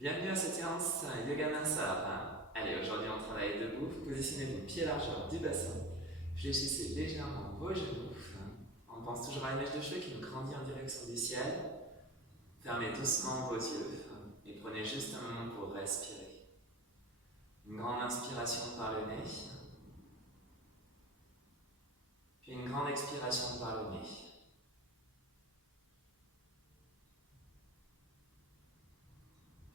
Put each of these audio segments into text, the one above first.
Bienvenue à cette séance Yoga Mansara. Allez, aujourd'hui on travaille debout. Positionnez-vous pieds largeur du bassin. Fléchissez légèrement vos genoux. On pense toujours à une mèche de cheveux qui nous grandit en direction du ciel. Fermez doucement vos yeux et prenez juste un moment pour respirer. Une grande inspiration par le nez. Puis une grande expiration par le nez.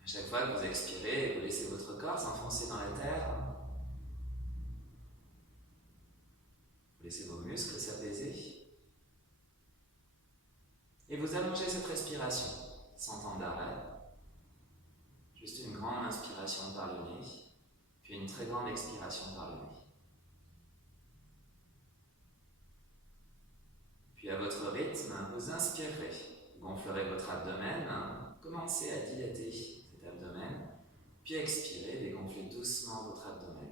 À chaque fois que vous expirez, vous laissez votre corps s'enfoncer dans la terre. Vous laissez vos muscles s'apaiser. Et vous allongez cette respiration, sans temps d'arrêt. Juste une grande inspiration par le nez, puis une très grande expiration par le nez. Puis à votre rythme, vous inspirerez. Vous gonflerez votre abdomen, commencez à dilater cet abdomen, puis expirez, dégonflez doucement votre abdomen.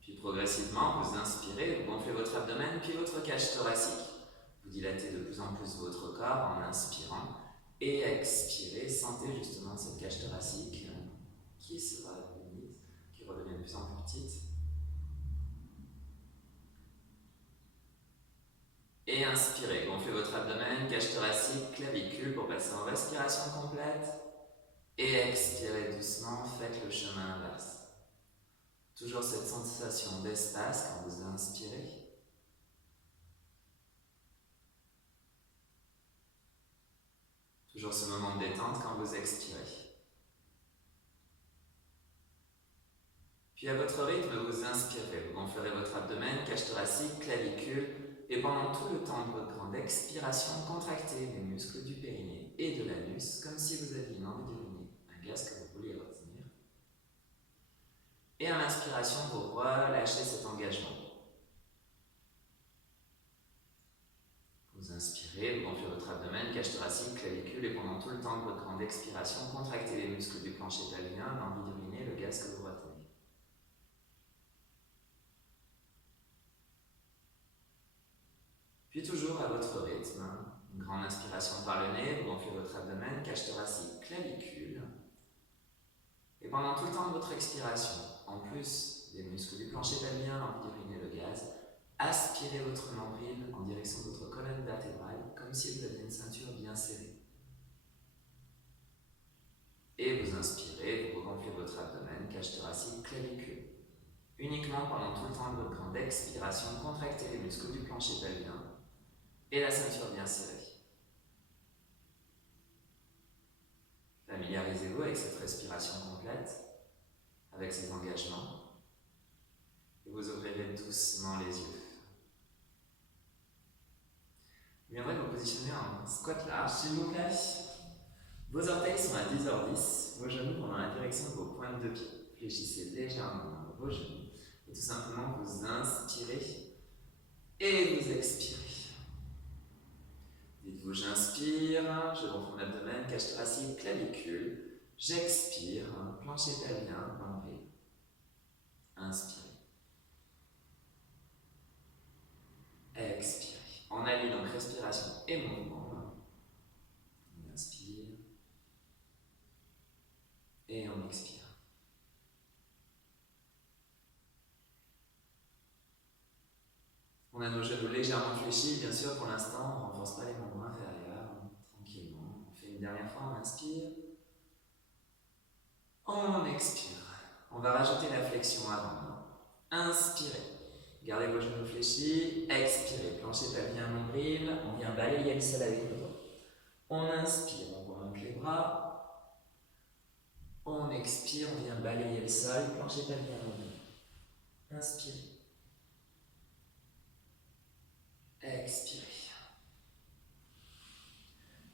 Puis progressivement, vous inspirez, vous gonflez votre abdomen, puis votre cage thoracique. Vous dilatez de plus en plus votre corps en inspirant et expirez. Sentez justement cette cage thoracique qui se limite, qui redevient de plus en plus petite. Et inspirez, gonflez votre abdomen, cage thoracique, clavicule pour passer en respiration complète. Et expirez doucement, faites le chemin inverse. Toujours cette sensation d'espace quand vous inspirez. Toujours ce moment de détente quand vous expirez. Puis à votre rythme, vous inspirez, vous gonflerez votre abdomen, cage thoracique, clavicule, et pendant tout le temps de votre grande expiration, contractez les muscles du périnée et de l'anus, comme si vous aviez une envie d'uriner, un gaz que vous vouliez retenir. Et à l'inspiration, vous relâchez cet engagement. Vous inspirez, vous gonflez votre abdomen, cage thoracique, clavicule, et pendant tout le temps de votre grande expiration, contractez les muscles du plancher pelvien, l'envie d'uriner, le gaz que vous retenez. Puis toujours à votre rythme, une grande inspiration par le nez, vous gonflez votre abdomen, cage thoracique, clavicule. Et pendant tout le temps de votre expiration, en plus des muscles du plancher pelvien, l'envie d'uriner, le gaz, aspirez votre nombril en direction de votre colonne vertébrale, comme si vous aviez une ceinture bien serrée. Et vous inspirez, vous gonflez votre abdomen, cage thoracique, clavicule. Uniquement pendant tout le temps de votre grande expiration, contractez les muscles du plancher pelvien et la ceinture bien serrée. Familiarisez-vous avec cette respiration complète, avec ces engagements, et vous ouvrirez doucement les yeux. Vous viendrez vous positionner en squat large, s'il vous plaît. Vos orteils sont à 10h10, vos genoux vont dans la direction de vos pointes de pied. Fléchissez légèrement vos genoux, et tout simplement vous inspirez et vous expirez. Dites-vous, j'inspire, je gonfle mon abdomen, cage thoracique, clavicule. J'expire, plancher pelvien, nombril. Inspirez. Expirez. On allie donc respiration et mouvement. On inspire. Et on expire. On a nos genoux légèrement fléchis, bien sûr, pour l'instant, on ne renforce pas les membres inférieurs, tranquillement. On fait une dernière fois, on inspire. On expire. On va rajouter la flexion avant. Inspirez. Gardez vos genoux fléchis. Expirez. Plancher pelvien, nombril. On vient balayer le sol avec le bras. On inspire, on remonte les bras. On expire, on vient balayer le sol. Plancher pelvien, nombril. Inspirez. Expirez.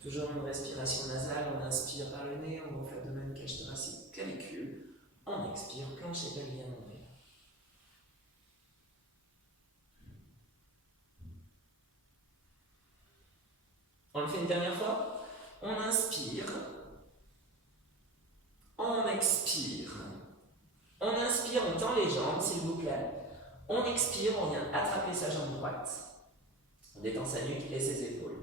Toujours une respiration nasale, on inspire par le nez, on gonfle l'abdomen, cage thoracique, clavicule. On expire, plancher pelvien, nombril. On le fait une dernière fois. On inspire. On expire. On inspire, on tend les jambes, s'il vous plaît. On expire, on vient attraper sa jambe droite. On détend sa nuque et ses épaules.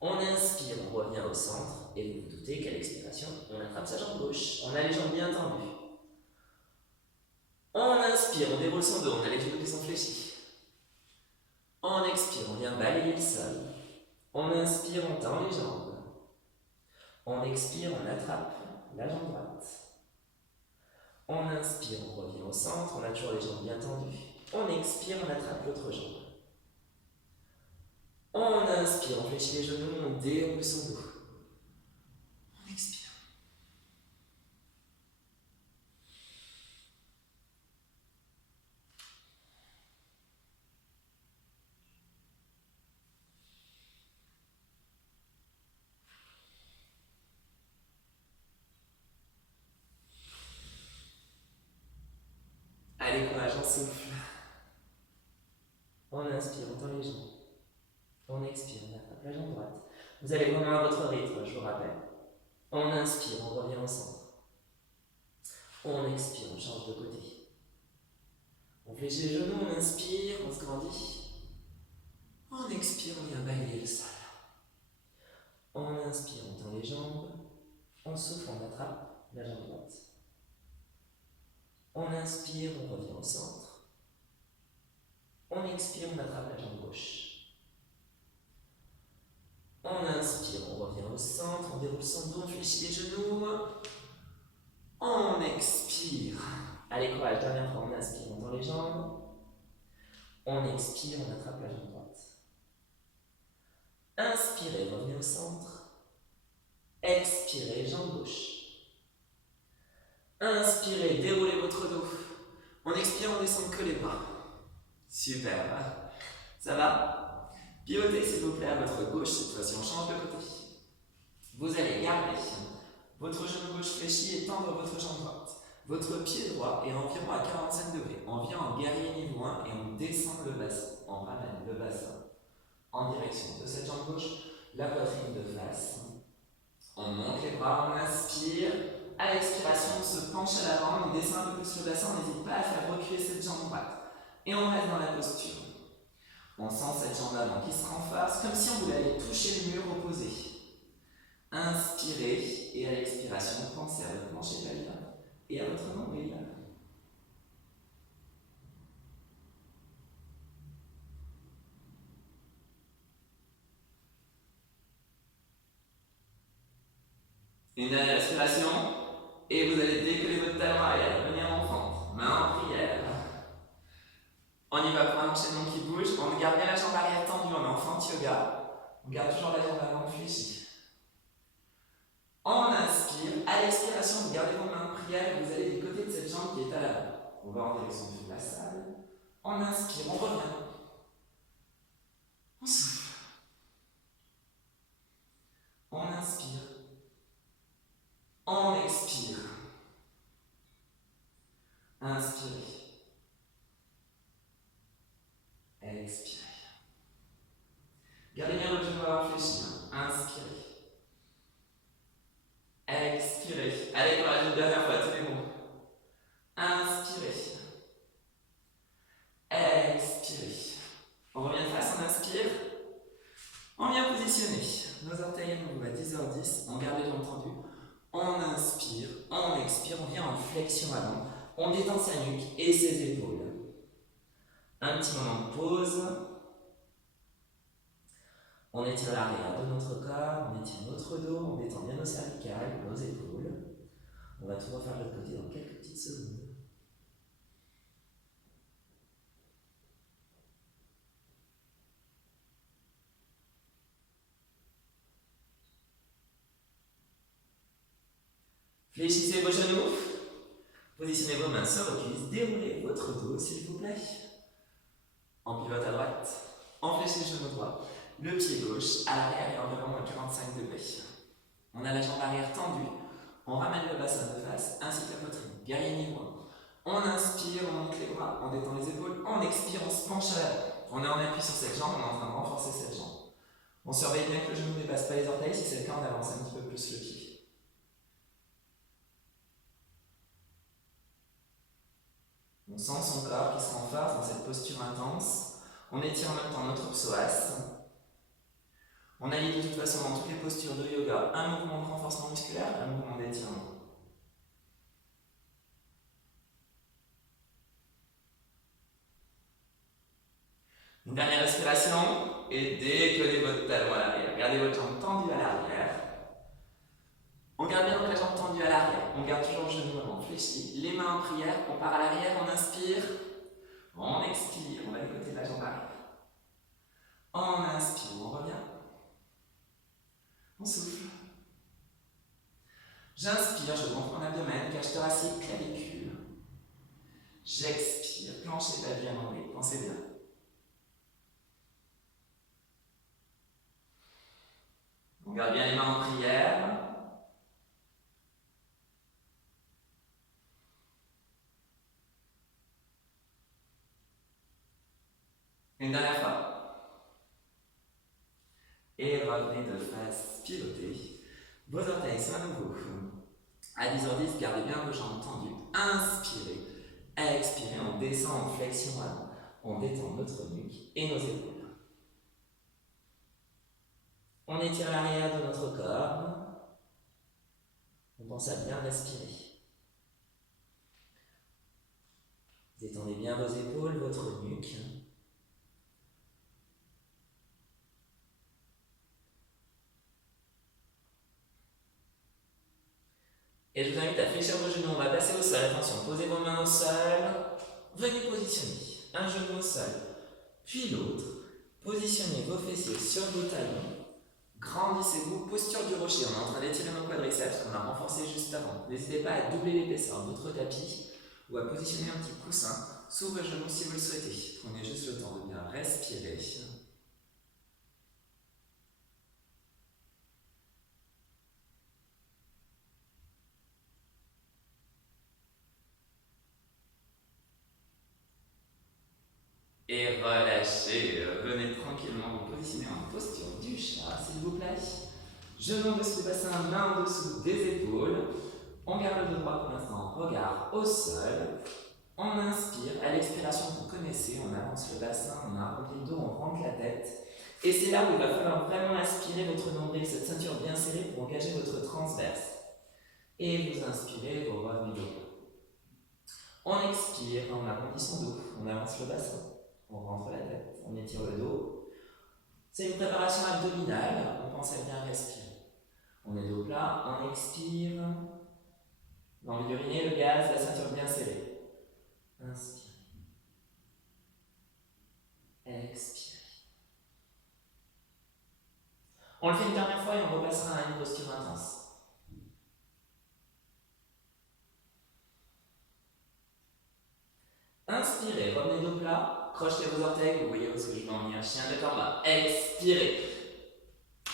On inspire, on revient au centre, et vous vous doutez qu'à l'expiration, on attrape sa jambe gauche. On a les jambes bien tendues. On inspire, on déroule son dos, on a les genoux qui sont fléchis. On expire, on vient balayer le sol. On inspire, on tend les jambes. On expire, on attrape la jambe droite. On inspire, on revient au centre, on a toujours les jambes bien tendues. On expire, on attrape l'autre jambe. On inspire, on fléchit les genoux, on déroule son dos. On expire. Allez, courage, on souffle. On inspire, on tend les jambes. On expire, on attrape la jambe droite. Vous allez vraiment à votre rythme, je vous rappelle. On inspire, on revient au centre. On expire, on change de côté. On fléchit les genoux, on inspire, on se grandit. On expire, on vient balayer le sol. On inspire, on tend les jambes. On souffle, on attrape la jambe droite. On inspire, on revient au centre. On expire, on attrape la jambe gauche. On inspire, on revient au centre, on déroule son dos, on fléchit les genoux. On expire. Allez, courage, dernière fois, on inspire, on tend les jambes. On expire, on attrape la jambe droite. Inspirez, revenez au centre. Expirez, jambe gauche. Inspirez, déroulez votre dos. On expire, on descend que les bras. Super. Ça va? Pivotez s'il vous plaît à votre gauche, cette fois-ci on change de côté. Vous allez garder votre genou gauche fléchi et tendre votre jambe droite. Votre pied droit est environ à 45 degrés. On vient en guerrier niveau 1 et on descend le bassin. On ramène le bassin en direction de cette jambe gauche, la poitrine de face. On monte les bras, on inspire. À l'expiration, on se penche à l'avant, on descend un peu plus le bassin, on n'hésite pas à faire reculer cette jambe droite. Et on reste dans la posture. On sent cette jambe avant qui se renforce, comme si on voulait aller toucher le mur opposé. Inspirez, et à l'expiration, pensez à votre plancher pelvien et à votre nombril. Une dernière respiration, et vous allez décoller votre talon arrière, venir en fente, main en prière. On y va pour un enchaînement qui bouge, on garde bien la jambe arrière tendue, on est en fente yoga. On garde toujours la jambe avant fléchie. On inspire, à l'expiration, vous gardez vos mains en prière, vous allez du côté de cette jambe qui est à l'avant. On va en direction de la salle. On inspire, on revient. On souffle. On inspire. On expire. Inspirez. Expirez. Gardez bien votre genou avant fléchi. Inspirez. Expirez. Allez, courage, une dernière fois, tous les mots. Inspirez. Expirez. On revient de face, on inspire. On vient positionner nos orteils à nouveau à 10h10. On garde les jambes tendues. On inspire, on expire, on vient en flexion avant. On détend sa nuque et ses épaules. Un petit moment de pause. On étire l'arrière de notre corps, on étire notre dos, on détend bien nos cervicales, nos épaules. On va tout refaire de l'autre côté dans quelques petites secondes. Fléchissez vos genoux, positionnez vos mains sur vos cuisses, déroulez votre dos s'il vous plaît. On pivote à droite, on fléchit le genou droit, le pied gauche à l'arrière et environ à 45 degrés. On a la jambe arrière tendue, on ramène le bassin de face ainsi que la poitrine, guerrier niveau 1. On inspire, on monte les bras, on détend les épaules, on expire, on se penche à l'avant. On est en appui sur cette jambe, on est en train de renforcer cette jambe. On surveille bien que le genou ne dépasse pas les orteils, si c'est le cas on avance un petit peu plus le pied. On sent son corps qui se renforce dans cette posture intense. On étire en même temps notre psoas. On allie de toute façon dans toutes les postures de yoga un mouvement de renforcement musculaire, un mouvement d'étirement. Une dernière respiration et décollez votre talon à l'arrière. Gardez votre jambe tendue à l'arrière. On garde bien donc la jambe tendue à l'arrière. On garde toujours le genou avant fléchi. Les mains en prière. On part à l'arrière. On inspire. On expire. On va du côté de la jambe arrière. On inspire. On revient. On souffle. J'inspire. Je gonfle mon abdomen. Cage thoracique. Clavicule. J'expire. Plancher pelvien nombril. Pensez bien. On garde bien les mains en prière. Une dernière fois. Et revenez de face pilotée. Vos orteils sont à nouveau. À 10h10, gardez bien vos jambes tendues. Inspirez. Expirez. On descend en flexion avant. On détend notre nuque et nos épaules. On étire l'arrière de notre corps. On pense à bien respirer. Détendez bien vos épaules, votre nuque. Et je vous invite à fléchir vos genoux. On va passer au sol. Attention, posez vos mains au sol. Venez positionner un genou au sol, puis l'autre. Positionnez vos fessiers sur vos talons. Grandissez-vous, posture du rocher. On est en train d'étirer nos quadriceps qu'on a renforcé juste avant. N'hésitez pas à doubler l'épaisseur de votre tapis ou à positionner un petit coussin sous vos genoux si vous le souhaitez. Prenez juste le temps de bien respirer. Et relâchez. Venez tranquillement vous positionner en posture du chat, s'il vous plaît. Genou en dessous du bassin, main en dessous des épaules. On garde le dos droit pour l'instant, regard au sol. On inspire, à l'expiration vous connaissez, on avance le bassin, on arrondit le dos, on rentre la tête. Et c'est là où il va falloir vraiment aspirer votre nombril, cette ceinture bien serrée pour engager votre transverse. Et vous inspirez, vous revenez dos. On expire, on arrondit son dos, on avance le bassin, on rentre la tête, on étire le dos. C'est une préparation abdominale, on pense à bien respirer. On est dos plat, on expire. L'envie d'uriner, le gaz, la ceinture bien serrée. Inspire. Expire. On le fait une dernière fois et on repassera à une posture intense. Inspirez, revenez dos plat, crochetez vos orteils, vous voyez où est-ce que je vais en venir, chien de en bas. Expirez.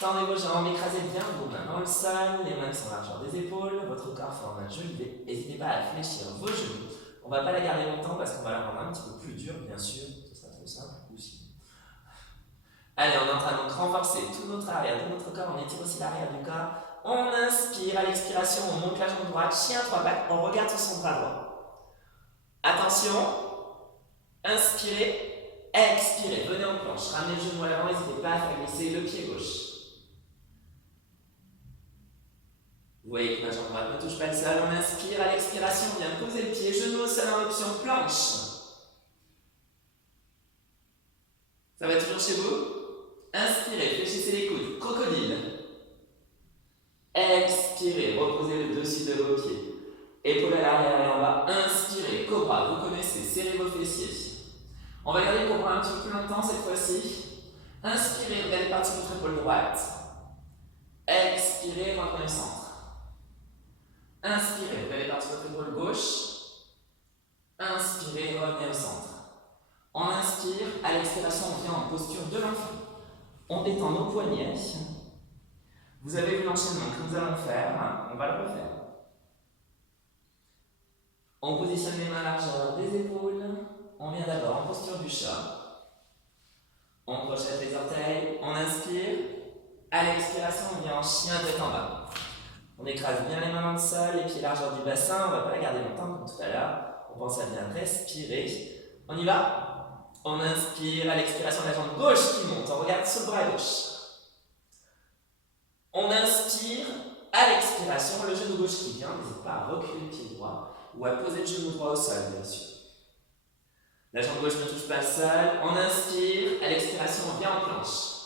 Tendez vos jambes, écrasez bien vos mains dans le sol, les mains sont à la largeur des épaules, votre corps forme un genou V. N'hésitez pas à fléchir vos genoux. On ne va pas la garder longtemps parce qu'on va la rendre un petit peu plus dure, bien sûr. Ce sera trop simple aussi. Allez, on est en train de renforcer tout notre arrière de notre corps. On étire aussi l'arrière du corps. On inspire, à l'expiration, on monte la jambe droite, chien 3 pattes, on regarde sur son bras droit. Attention, inspirez, expirez, venez en planche, ramenez le genou à l'avant, n'hésitez pas à faire glisser le pied gauche. Vous voyez que ma jambe droite ne touche pas le sol, on inspire, à l'expiration, on vient poser le pied, genou au sol en option planche. Ça va toujours chez vous? Inspirez, fléchissez les coudes, crocodile. Expirez, reposez le dessus de vos pieds. Épaules à l'arrière et en bas. Inspirez, cobra, vous connaissez, serrez vos fessiers. On va garder le cobra un petit peu plus longtemps cette fois-ci. Inspirez, regardez partir votre épaule droite. Expirez, revenez au centre. Inspirez, regardez partir votre épaule gauche. Inspirez, revenez au centre. On inspire, à l'expiration, on vient en posture de l'enfant. On détend nos poignets. Vous avez vu l'enchaînement que nous allons faire, on va le refaire. On positionne les mains à largeur des épaules. On vient d'abord en posture du chat. On crochette les orteils, on inspire. À l'expiration, on vient en chien tête en bas. On écrase bien les mains dans le sol, les pieds largeur du bassin. On ne va pas la garder longtemps comme tout à l'heure. On pense à bien respirer. On y va? On inspire, à l'expiration, la jambe gauche qui monte. On regarde sur le bras gauche. On inspire, à l'expiration, le genou gauche qui vient. N'hésite pas à reculer le pied droit ou à poser le genou droit au sol, bien sûr. La jambe gauche ne touche pas le sol. On inspire, à l'expiration, on vient en planche.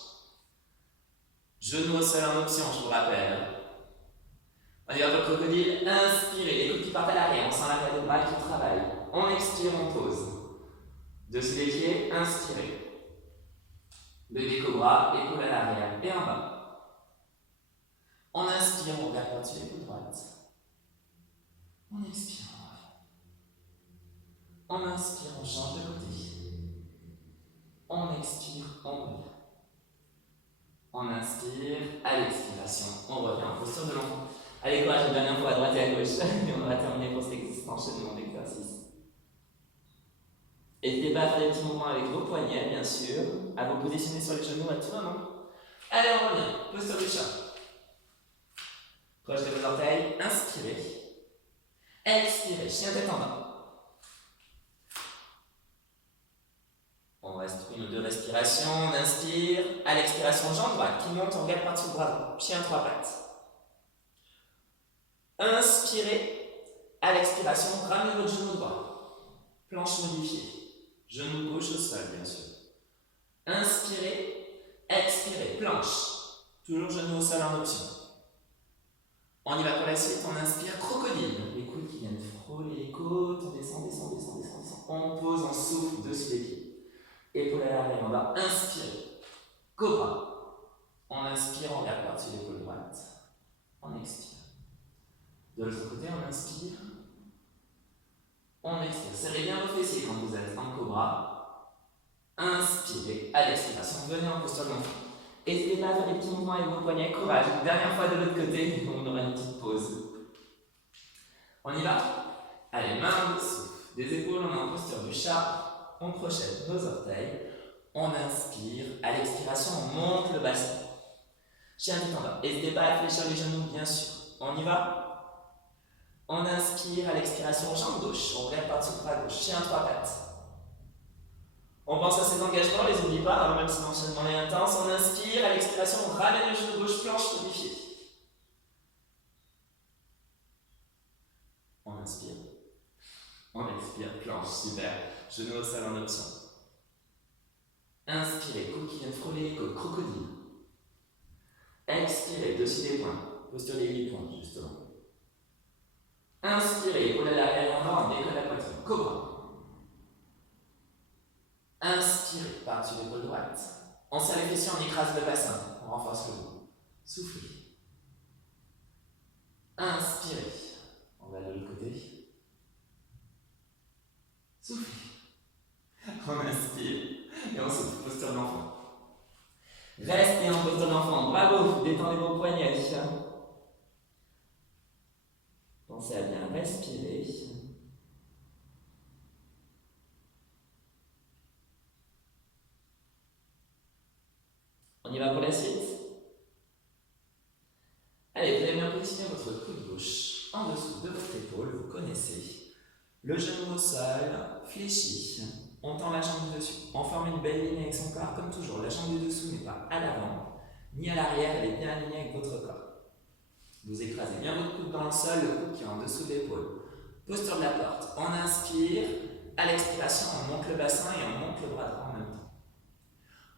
Genou au sol en option, je vous rappelle. On y va pour le crocodile. Inspirez, les coudes qui partent à l'arrière. On sent l'arrière des bras qui travaille. On expire, on pose. Dessus les pieds, inspirez. Bébé cobra, épaule à l'arrière et en bas. On inspire, on regarde par-dessus l'épaule droite. On expire, on revient. On inspire, on change de côté. On expire, on revient. On inspire, à l'expiration, on revient en posture de l'enfant. Allez, courage, une dernière fois à droite et à gauche. Et on va terminer pour cet enchaînement d'exercices. N'hésitez pas à faire des petits mouvements avec vos poignets, bien sûr, à vous positionner sur les genoux à tout moment. Allez, on revient. Posture du chat. Projetez vos orteils. Inspirez. Expirez. Chien tête en bas. On reste une ou deux respirations. On inspire. À l'expiration, jambe droite qui monte. On regarde par-dessus le bras droit. Chien trois pattes. Inspirez. À l'expiration, ramenez votre genou droit. Planche modifiée. Genou gauche au sol, bien sûr. Inspirez, expirez, planche. Toujours genou au sol en option. On y va pour la suite, on inspire, crocodile. Les coudes qui viennent frôler les côtes, on descend, descend, descend, descend, descend. On pose, on souffle dessus les pieds. Épaule à l'arrière, on va inspirer. Cobra. On inspire, on regarde par-dessus l'épaule droite. On expire. De l'autre côté, on inspire. On expire. Serrez bien vos fessiers quand vous êtes en cobra. Inspirez. À l'expiration, venez en posture de l'enfant. N'hésitez pas à faire des petits mouvements avec vos poignets. Courage. Une dernière fois de l'autre côté, on aura une petite pause. On y va? Allez, main en dessous. Des épaules, on est en posture du chat. On crochette nos orteils. On inspire. À l'expiration, on monte le bassin. Chien tête en bas. N'hésitez pas à fléchir les genoux, bien sûr. On y va? On inspire, à l'expiration, jambe gauche. On regarde par-dessus le bras gauche. Chien trois pattes. On pense à ces engagements, on les oublie pas, hein, même si l'enchaînement est intense. On inspire, à l'expiration, on ramène le genou gauche, planche modifiée. On inspire. On expire, planche, super. Genou au sol en option. Inspirez, coudes qui viennent frôler les côtes, crocodile. Expirez, dessus des poings. Posture des 8 points, justement. Inspirez, épaule à l'arrière en bas, on décolle la poitrine. Cobra. Inspirez, par-dessus l'épaule droite. On serre les fessiers, on écrase le bassin. On renforce le dos. Soufflez. Inspirez. On va de l'autre côté. Soufflez. On inspire. Et on souffle. Posture de l'enfant. Restez en posture d'enfant. Bravo. Détendez vos poignets. Pensez à bien respirer. On y va pour la suite. Allez, vous allez bien positionner votre coude gauche en dessous de votre épaule, vous connaissez. Le genou au sol, fléchi. On tend la jambe du dessus. On forme une belle ligne avec son corps, comme toujours. La jambe du dessous n'est pas à l'avant, ni à l'arrière, elle est bien alignée avec votre corps. Vous écrasez bien votre coude dans le sol, le coude qui est en dessous de l'épaule. Posture de la porte. On inspire. À l'expiration, on monte le bassin et on monte le bras droit en même temps.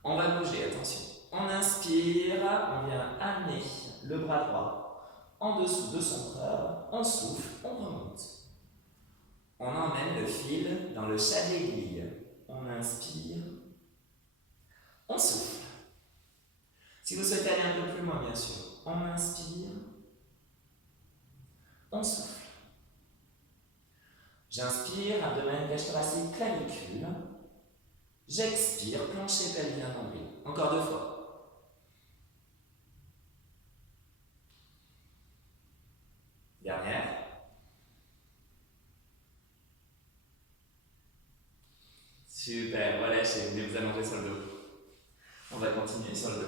On va bouger, attention. On inspire, on vient amener le bras droit en dessous de son corps. On souffle, on remonte. On emmène le fil dans le chat d'aiguille. On inspire. On souffle. Si vous souhaitez aller un peu plus loin, bien sûr, on inspire. On souffle. J'inspire, abdomen, cage thoracique, clavicule. J'expire, plancher pelvien, nombril. Encore 2 fois. Dernière. Super, relâchez, venez vous allonger sur le dos. On va continuer sur le dos.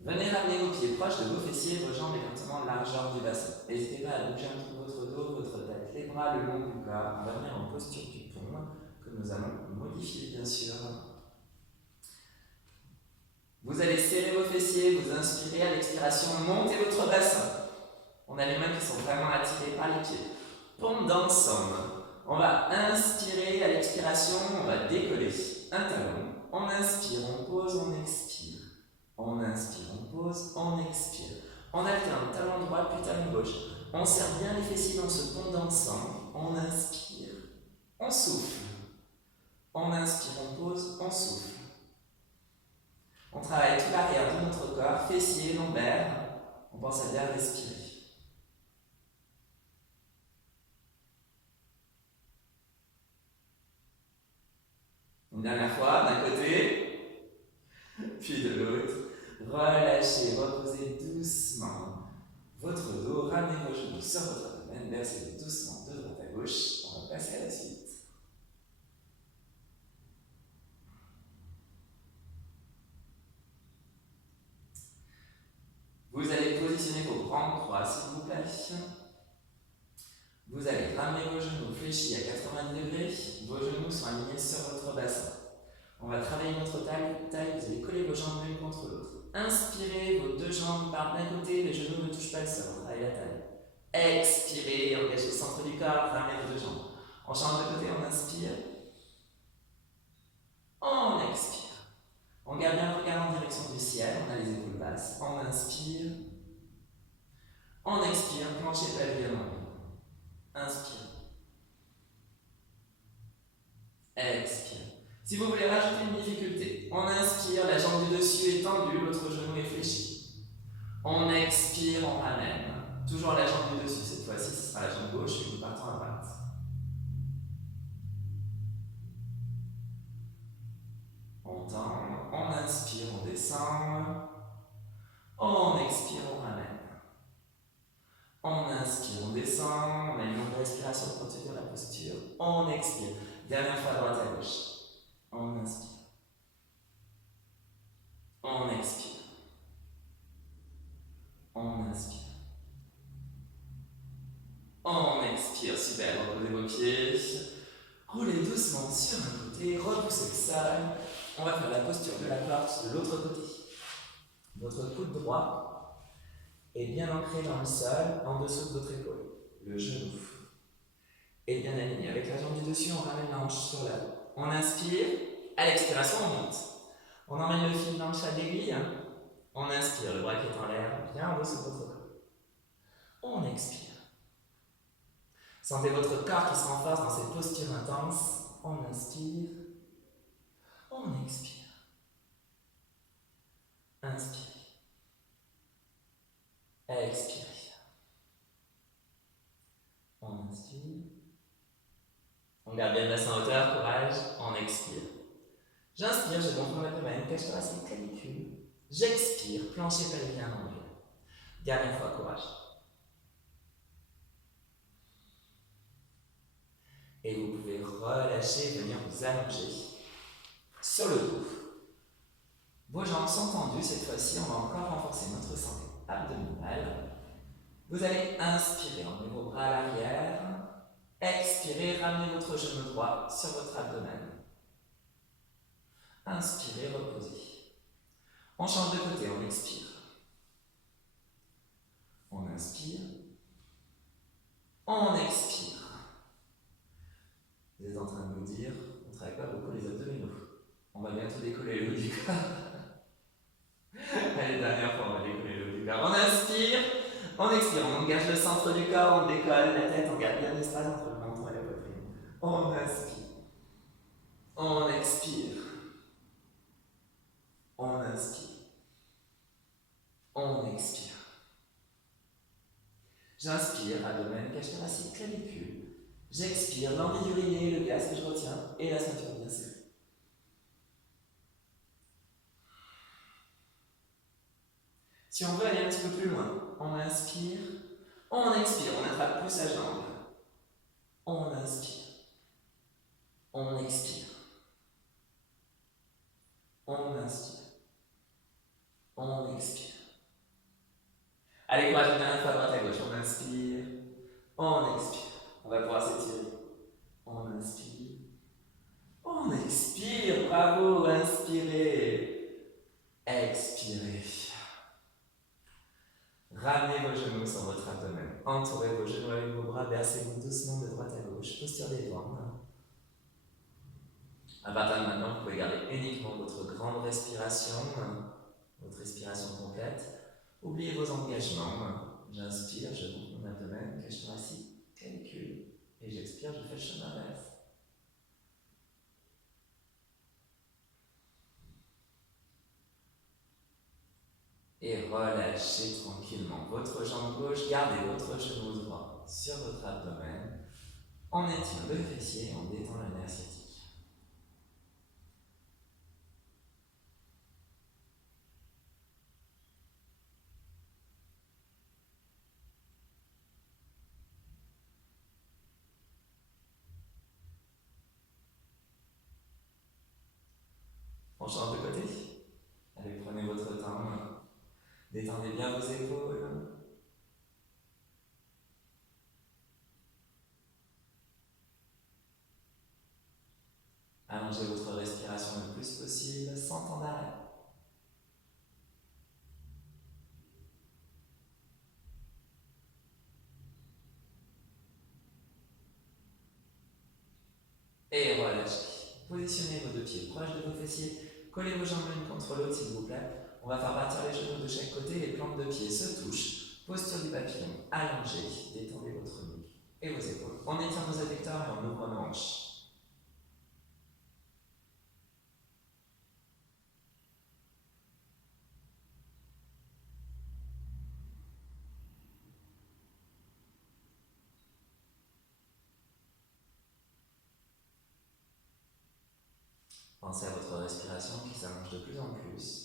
Venez ramener vos pieds proches de vos fessiers, vos jambes exactement largeur du bassin. N'hésitez pas à bouger un peu votre dos, votre tête, les bras le long du corps. On va venir en posture du pont, que nous allons modifier bien sûr. Vous allez serrer vos fessiers, vous inspirez à l'expiration, montez votre bassin. On a les mains qui sont vraiment attirées par les pieds. Pompe dans le somme. On va inspirer à l'expiration, on va décoller un talon. On inspire, on pose, on expire. On inspire, on pose, on expire. On alterne talon droit puis talon gauche. On serre bien les fessiers dans ce pompe dans le somme. On inspire, on souffle. On inspire, on pose, on souffle. On travaille tout l'arrière de notre corps, fessiers, lombaires. On pense à bien respirer. Une dernière fois, d'un côté, puis de l'autre. Relâchez, reposez doucement votre dos, ramenez vos genoux sur votre abdomen, versez doucement de droite à gauche. On va passer à la suite. Vous allez positionner vos grandes croix, s'il vous plaît. Vous allez ramener vos genoux fléchis à 90 degrés. Vos genoux sont alignés sur votre bassin. On va travailler notre taille. Vous allez coller vos jambes l'une contre l'autre. Inspirez, vos deux jambes partent d'un côté, les genoux ne touchent pas le sol. On travaille la taille. Expirez, engagez le centre du corps, ramenez vos deux jambes. On change de côté, on inspire. On expire. On garde bien le regard en direction du ciel, on a les épaules basses. On inspire. On expire, plancher pavillon. Inspire. Expire. Si vous voulez rajouter une difficulté, on inspire, la jambe du dessus est tendue, l'autre genou est fléchi. On expire, on ramène. Toujours la jambe du dessus, cette fois-ci, ce sera la jambe gauche, puis nous partons à droite. On tend, on inspire, on descend. On expire, on ramène. On inspire, on descend, on a une longue respiration pour tenir la posture. On expire. Dernière fois à droite à gauche. On inspire. On expire. On inspire. On expire. Super. Reposez vos pieds. Roulez doucement sur un côté. Repoussez le sol. On va faire la posture de la porte de l'autre côté. Votre coude droit est bien ancré dans le sol, en dessous de votre épaule. Le genou est bien aligné. Avec la jambe du dessus, on ramène la hanche sur l'avant. On inspire, à l'expiration, on monte. On emmène le fil dans le chat d'aiguille. On inspire, le bras qui est en l'air, bien en dessous de votre cou. On expire. Sentez votre corps qui se renforce dans cette posture intense. On inspire. On expire. Inspire. Expirez. On inspire. On garde bien le bassin en hauteur, courage. On expire. J'inspire, je gonfle mon abdomen, cache thoracique, clavicule. J'expire, plancher pelvien allongé. Dernière fois, courage. Et vous pouvez relâcher, venir vous allonger sur le dos. Vos jambes sont tendues, cette fois-ci, on va encore renforcer notre santé abdominale. Vous allez inspirer, emmenez vos bras à l'arrière. Expirez, ramenez votre genou droit sur votre abdomen. Inspirez, reposez. On change de côté, on expire. On inspire. On expire. Vous êtes en train de vous dire, on ne travaille pas beaucoup les abdominaux. On va bientôt décoller le haut du corps. Allez, dernière fois, on va décoller le haut du corps. On inspire, on expire, on engage le centre du corps, on décolle la tête, on garde bien l'espace entre le menton et la poitrine. On inspire. On expire. On inspire. On expire. J'inspire, abdomen, cage thoracique, clavicule. J'expire, l'envie d'uriner, le gaz que je retiens, et la ceinture bien serrée. Si on veut aller un petit peu plus loin, on inspire, on expire, on attrape plus la jambe. On inspire, on expire. On inspire, on expire. Allez, courage, une dernière fois à droite à gauche. On inspire, on expire. On va pouvoir s'étirer. On inspire, On expire, bravo, inspirez. Expirez. Ramenez vos genoux sur votre abdomen. Entourez vos genoux avec vos bras, versez-vous doucement de droite à gauche. Posture des doigts. À partir de maintenant, vous pouvez garder uniquement votre grande respiration, votre respiration complète. Oubliez vos engagements. J'inspire, je monte mon abdomen, cage thoracique, clavicule. Et j'expire, je fais le chemin inverse. Et relâchez tranquillement votre jambe gauche, gardez votre genou droit sur votre abdomen. On étire le fessier et on détend le nerf sciatique. On change de côté. Allez, prenez votre temps. Détendez bien vos épaules. Allongez votre respiration le plus possible, sans temps d'arrêt. Et relâchez. Positionnez vos deux pieds proches de vos fessiers. Collez vos jambes l'une contre l'autre s'il vous plaît. On va faire partir les genoux de chaque côté. Les plantes de pied se touchent. Posture du papillon. Allongez. Détendez votre nuque et vos épaules. On étire nos adducteurs et on ouvre nos hanches. Pensez à votre respiration qui s'allonge de plus en plus.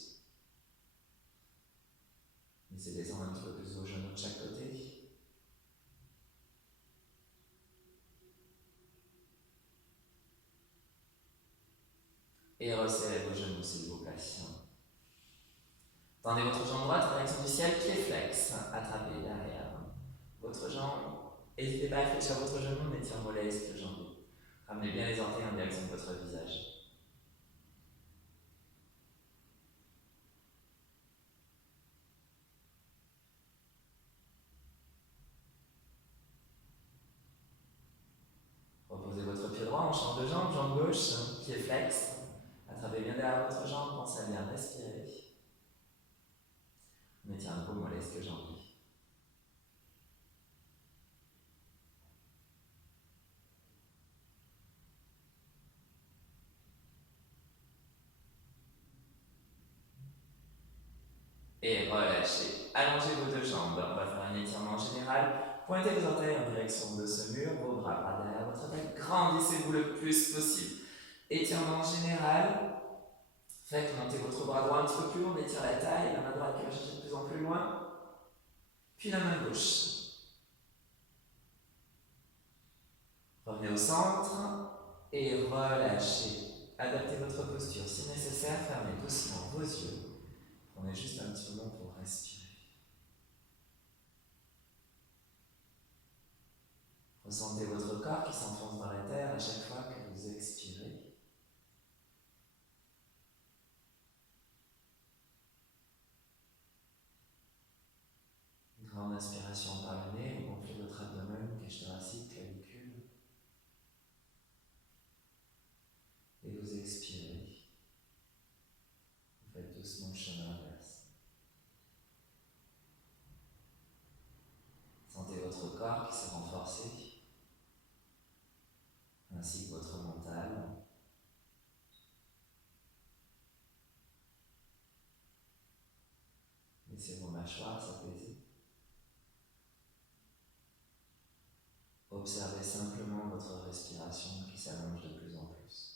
Laissez descendre un petit peu plus vos genoux de chaque côté. Et resserrez vos genoux s'il vous plaît. Tendez votre jambe droite en direction du ciel, pied flex. Attrapez derrière votre jambe. N'hésitez pas à fléchir votre genou, mais étire mollet et jambe. Ramenez bien les orteils en direction de votre visage. Reposez votre pied droit, on change de jambe, jambe gauche, pied flex. Attrapez bien derrière votre jambe, pensez à bien respirer. On étire un peu mollet et jambe. Et relâchez. Allongez vos deux jambes. On va faire un étirement général. Pointez vos orteils en direction de ce mur, vos bras par derrière votre tête. Grandissez-vous le plus possible. Étirement général. Faites monter votre bras droit un petit peu plus haut. On étire la taille. La main droite qui va chercher de plus en plus loin. Puis la main gauche. Revenez au centre et relâchez. Adaptez votre posture. Si nécessaire, fermez doucement vos yeux. Prenez juste un petit moment pour respirer. Ressentez votre corps qui s'enfonce dans la terre à chaque fois que vous expirez. Une grande inspiration par le nez, vous gonflez votre abdomen, cage thoracique, clavicule. Et vous expirez. Vous faites doucement le chemin inverse. Sentez votre corps qui s'est renforcé, ainsi que votre mental. Laissez vos mâchoires s'apaiser. Observez simplement votre respiration qui s'allonge de plus en plus.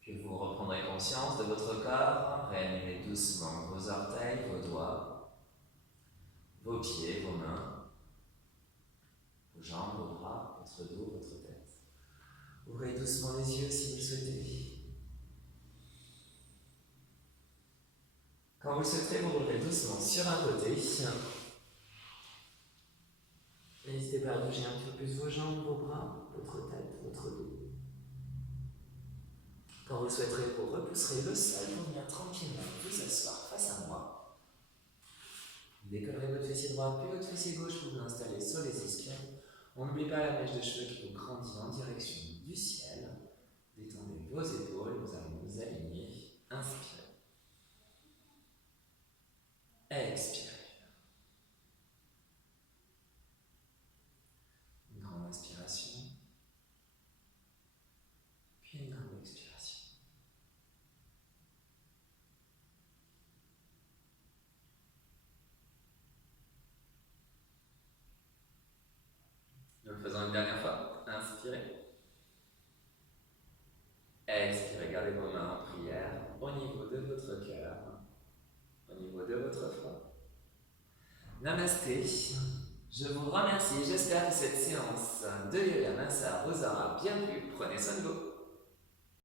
Puis vous reprendrez conscience de votre corps, réanimez doucement vos orteils, vos doigts, vos pieds, vos mains, vos jambes, vos bras, votre dos, votre tête. Ouvrez doucement les yeux si vous le souhaitez. vous le souhaiterez, vous roulerez doucement sur un côté. N'hésitez pas à bouger un petit peu plus vos jambes, vos bras, votre tête, votre dos. Quand vous le souhaiterez, vous repousserez le sol pour venir tranquillement vous asseoir face à moi. Vous décollerez votre fessier droit puis votre fessier gauche pour vous installer sur les ischions. On n'oublie pas la mèche de cheveux qui vous grandit en direction du ciel. Détendez vos épaules, vous allez vous aligner. Inspirez. Expirez. Une grande inspiration. Puis une grande expiration. Nous le faisons une dernière fois. Inspirez. Expirez. Gardez vos mains en prière au niveau de votre cœur, au niveau de votre front. Namasté. Je vous remercie. J'espère que cette séance de Yoga Massage vous aura bien plu. Prenez soin de vous.